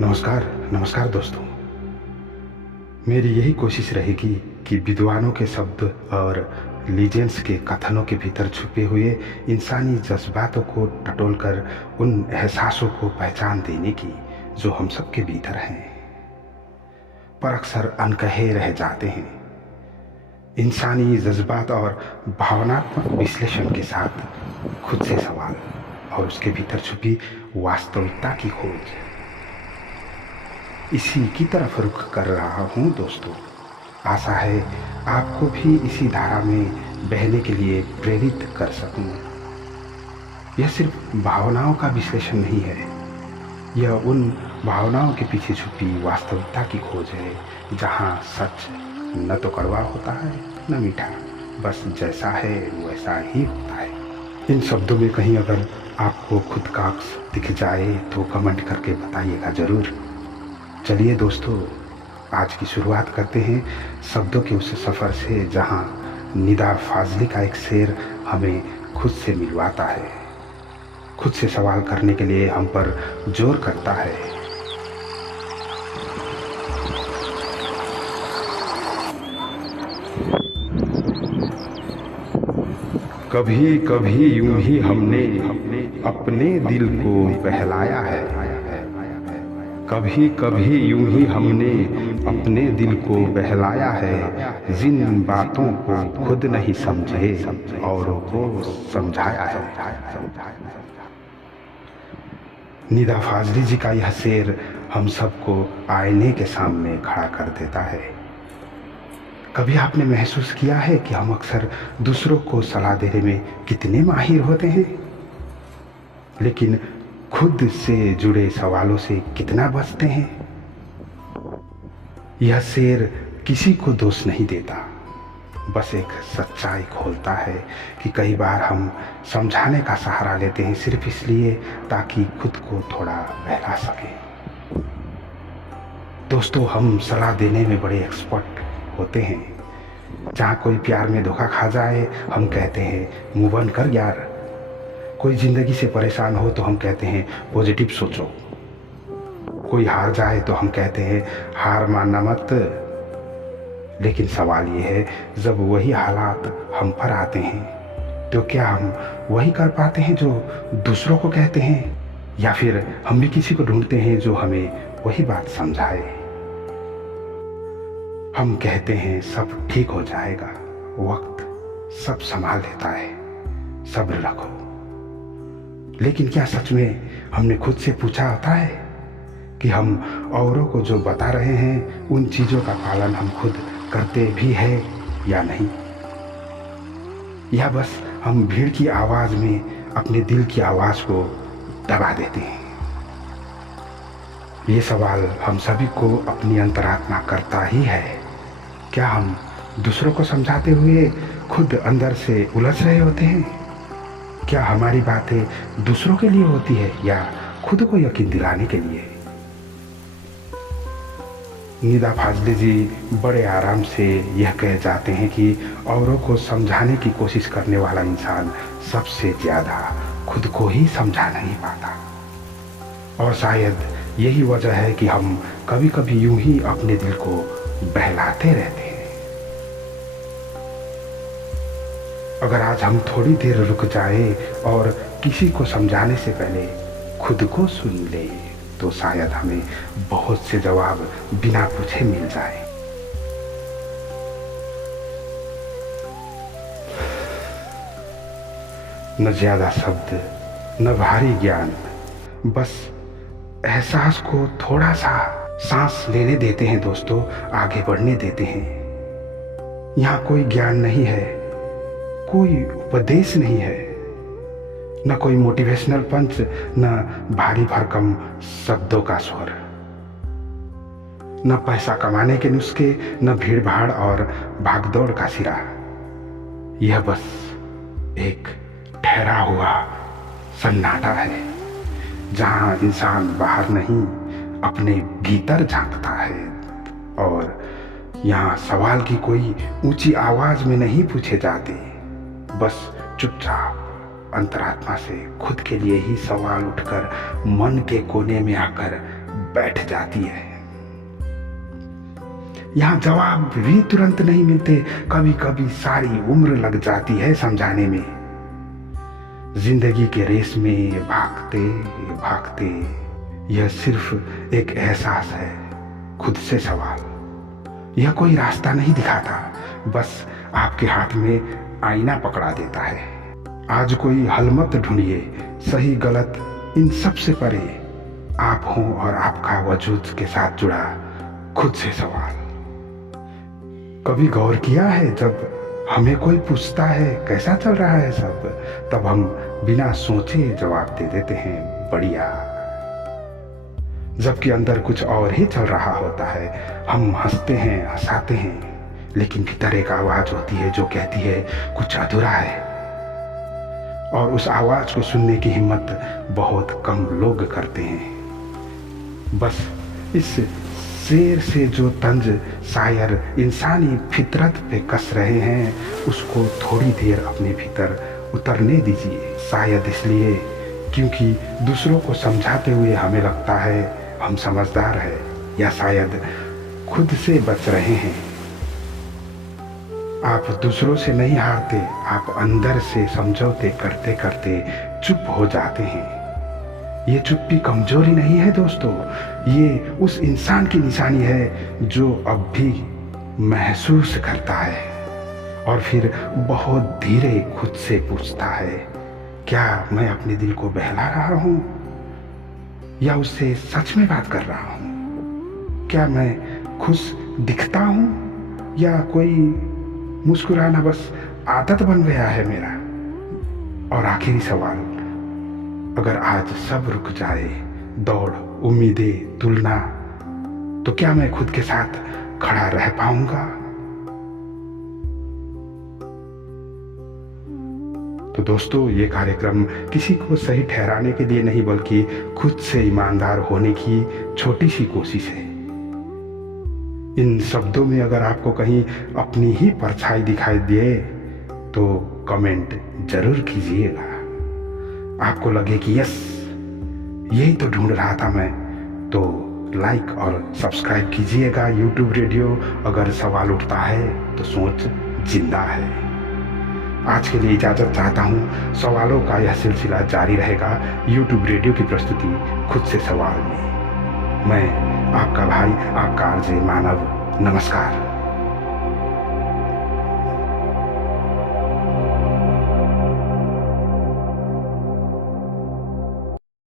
नमस्कार नमस्कार दोस्तों। मेरी यही कोशिश रहेगी कि विद्वानों के शब्द और लीजेंड्स के कथनों के भीतर छुपे हुए इंसानी जज्बातों को टटोलकर उन एहसासों को पहचान देने की जो हम सबके भीतर हैं, पर अक्सर अनकहे रह जाते हैं। इंसानी जज्बात और भावनात्मक विश्लेषण के साथ खुद से सवाल और उसके भीतर छुपी वास्तविकता की खोज, इसी की तरफ रुख कर रहा हूँ दोस्तों। आशा है आपको भी इसी धारा में बहने के लिए प्रेरित कर सकूँ। यह सिर्फ भावनाओं का विश्लेषण नहीं है, यह उन भावनाओं के पीछे छुपी वास्तविकता की खोज है, जहाँ सच न तो कड़वा होता है न मीठा, बस जैसा है वैसा ही होता है। इन शब्दों में कहीं अगर आपको खुद का अक्स दिख जाए तो कमेंट करके बताइएगा ज़रूर। चलिए दोस्तों, आज की शुरुआत करते हैं शब्दों के उस सफ़र से जहाँ निदा फाजली का एक शेर हमें खुद से मिलवाता है, खुद से सवाल करने के लिए हम पर जोर करता है। कभी कभी यूं ही हमने अपने दिल को बहलाया है, कभी कभी यूं ही हमने अपने दिल को बहलाया है, जिन बातों को खुद नहीं समझे औरों को समझाया है। निदा फाजली जी का यह शेर हम सबको आईने के सामने खड़ा कर देता है। कभी आपने महसूस किया है कि हम अक्सर दूसरों को सलाह देने में कितने माहिर होते हैं, लेकिन खुद से जुड़े सवालों से कितना बचते हैं? यह शेर किसी को दोष नहीं देता, बस एक सच्चाई खोलता है कि कई बार हम समझाने का सहारा लेते हैं सिर्फ इसलिए ताकि खुद को थोड़ा बहला सकें। दोस्तों, हम सलाह देने में बड़े एक्सपर्ट होते हैं। जहाँ कोई प्यार में धोखा खा जाए हम कहते हैं मूव ऑन कर यार, कोई ज़िंदगी से परेशान हो तो हम कहते हैं पॉजिटिव सोचो, कोई हार जाए तो हम कहते हैं हार मानना मत। लेकिन सवाल ये है, जब वही हालात हम पर आते हैं तो क्या हम वही कर पाते हैं जो दूसरों को कहते हैं, या फिर हम भी किसी को ढूंढते हैं जो हमें वही बात समझाए? हम कहते हैं सब ठीक हो जाएगा, वक्त सब संभाल लेता है, सब्र रखो। लेकिन क्या सच में हमने खुद से पूछा होता है कि हम औरों को जो बता रहे हैं उन चीज़ों का पालन हम खुद करते भी हैं या नहीं? या बस हम भीड़ की आवाज़ में अपने दिल की आवाज़ को दबा देते हैं? ये सवाल हम सभी को अपनी अंतरात्मा करता ही है। क्या हम दूसरों को समझाते हुए खुद अंदर से उलझ रहे होते हैं? क्या हमारी बातें दूसरों के लिए होती है या खुद को यकीन दिलाने के लिए? निदा फाजली जी बड़े आराम से यह कह जाते हैं कि औरों को समझाने की कोशिश करने वाला इंसान सबसे ज़्यादा खुद को ही समझा नहीं पाता। और शायद यही वजह है कि हम कभी कभी यूं ही अपने दिल को बहलाते रहते हैं। अगर आज हम थोड़ी देर रुक जाए और किसी को समझाने से पहले खुद को सुन ले तो शायद हमें बहुत से जवाब बिना पूछे मिल जाए। न ज्यादा शब्द, न भारी ज्ञान, बस एहसास को थोड़ा सा सांस लेने देते हैं दोस्तों, आगे बढ़ने देते हैं। यहाँ कोई ज्ञान नहीं है, कोई उपदेश नहीं है, न कोई मोटिवेशनल पंच, न भारी भरकम शब्दों का स्वर, न पैसा कमाने के नुस्खे, न भीड़ भाड़ और भागदौड़ का सिरा। यह बस एक ठहरा हुआ सन्नाटा है, जहां इंसान बाहर नहीं अपने भीतर झांकता है। और यहाँ सवाल की कोई ऊंची आवाज में नहीं पूछे जाते, बस चुपचाप अंतरात्मा से खुद के लिए ही सवाल उठकर मन के कोने में आकर बैठ जाती है। यहाँ जवाब भी तुरंत नहीं मिलते, कभी कभी सारी उम्र लग जाती है समझाने में। जिंदगी के रेस में भागते भागते यह सिर्फ एक एहसास है, खुद से सवाल। यह कोई रास्ता नहीं दिखाता, बस आपके हाथ में आईना पकड़ा देता है। आज कोई हल मत ढूंढिए, सही गलत इन सब से परे आप हो और आपका वजूद के साथ जुड़ा खुद से सवाल। कभी गौर किया है जब हमें कोई पूछता है कैसा चल रहा है सब, तब हम बिना सोचे जवाब दे देते हैं बढ़िया, जबकि अंदर कुछ और ही चल रहा होता है। हम हंसते हैं, हंसाते हैं, लेकिन भीतर एक आवाज होती है जो कहती है कुछ अधूरा है। और उस आवाज को सुनने की हिम्मत बहुत कम लोग करते हैं। बस इस शेर से जो तंज शायर इंसानी फितरत पे कस रहे हैं, उसको थोड़ी देर अपने भीतर उतरने दीजिए। शायद इसलिए क्योंकि दूसरों को समझाते हुए हमें लगता है हम समझदार हैं, या शायद खुद से बच रहे हैं। आप दूसरों से नहीं हारते, आप अंदर से समझौते करते करते चुप हो जाते हैं। ये चुप्पी कमजोरी नहीं है दोस्तों, ये उस इंसान की निशानी है जो अब भी महसूस करता है और फिर बहुत धीरे खुद से पूछता है, क्या मैं अपने दिल को बहला रहा हूँ या उससे सच में बात कर रहा हूँ? क्या मैं खुश दिखता हूँ या कोई मुस्कुराना बस आदत बन गया है मेरा? और आखिरी सवाल, अगर आज सब रुक जाए, दौड़, उम्मीदें, तुलना, तो क्या मैं खुद के साथ खड़ा रह पाऊंगा? तो दोस्तों, ये कार्यक्रम किसी को सही ठहराने के लिए नहीं, बल्कि खुद से ईमानदार होने की छोटी सी कोशिश है। इन शब्दों में अगर आपको कहीं अपनी ही परछाई दिखाई दे तो कमेंट जरूर कीजिएगा। आपको लगे कि यस, यही तो ढूंढ रहा था मैं, तो लाइक और सब्सक्राइब कीजिएगा YouTube रेडियो। अगर सवाल उठता है तो सोच जिंदा है। आज के लिए इजाजत चाहता हूँ। सवालों का यह सिलसिला जारी रहेगा YouTube रेडियो की प्रस्तुति खुद से सवाल में। मैं आपका भाई, आपका आरजे मानव, नमस्कार।